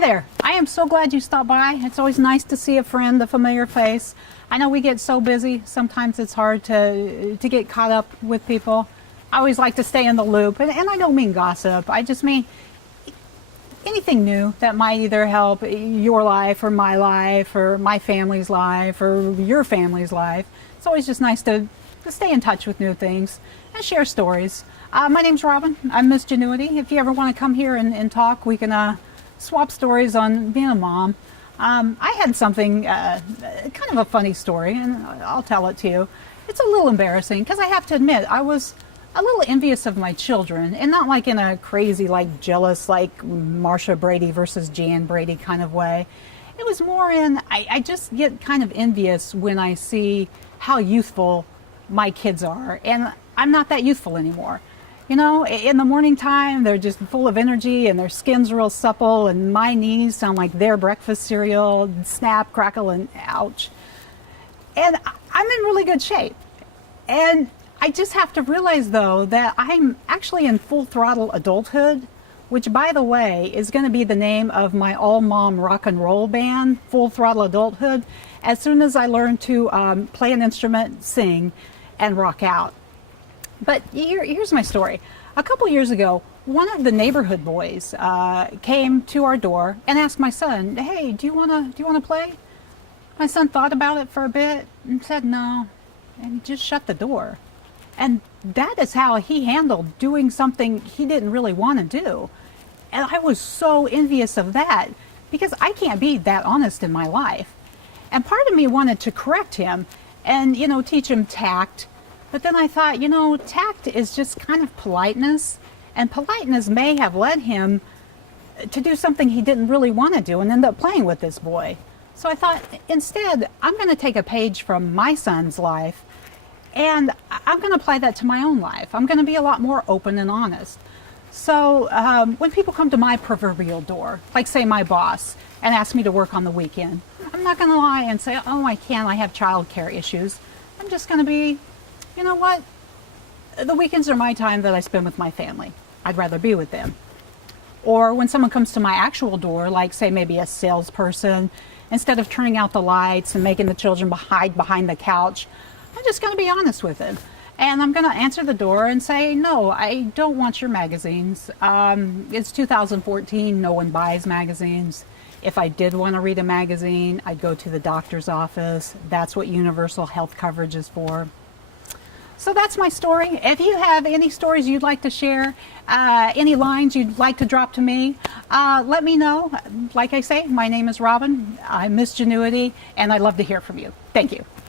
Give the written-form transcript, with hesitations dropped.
there. I am so glad you stopped by. It's always nice to see a friend, a familiar face. I know we get so busy. Sometimes it's hard to get caught up with people. I always like to stay in the loop. And I don't mean gossip. I just mean anything new that might either help your life or my family's life or your family's life. It's always just nice to stay in touch with new things and share stories. My name's Robin. I'm MsGenuity. If you ever want to come here and talk, we can swap stories on being a mom. I had something, kind of a funny story, and I'll tell it to you. It's a little embarrassing because I have to admit I was a little envious of my children, and not like in a crazy, like jealous, like Marsha Brady versus Jan Brady kind of way. It was more in, I just get kind of envious when I see how youthful my kids are, and I'm not that youthful anymore. You know, in the morning time, they're just full of energy and their skin's real supple, and my knees sound like their breakfast cereal, snap, crackle, and ouch. And I'm in really good shape. And I just have to realize, though, that I'm actually in full throttle adulthood, which, by the way, is going to be the name of my all-mom rock and roll band, Full Throttle Adulthood, as soon as I learn to play an instrument, sing, and rock out. But here's my story. A couple years ago, one of the neighborhood boys came to our door and asked my son, "Hey, do you wanna play?" My son thought about it for a bit and said no, and he just shut the door. And that is how he handled doing something he didn't really want to do. And I was so envious of that because I can't be that honest in my life. And part of me wanted to correct him and, teach him tact. But then I thought, tact is just kind of politeness, and politeness may have led him to do something he didn't really want to do and end up playing with this boy. So I thought, instead, I'm going to take a page from my son's life, and I'm going to apply that to my own life. I'm going to be a lot more open and honest. So when people come to my proverbial door, like say my boss, and ask me to work on the weekend, I'm not going to lie and say, "Oh, I can't, I have childcare issues." I'm just going to be, you know what? The weekends are my time that I spend with my family. I'd rather be with them. Or when someone comes to my actual door, like say maybe a salesperson, instead of turning out the lights and making the children hide behind the couch, I'm just going to be honest with them. And I'm going to answer the door and say, "No, I don't want your magazines. It's 2014, no one buys magazines. If I did want to read a magazine, I'd go to the doctor's office. That's what universal health coverage is for." So that's my story. If you have any stories you'd like to share, any lines you'd like to drop to me, let me know. Like I say, my name is Robin. I'm MsGenuity, and I'd love to hear from you. Thank you.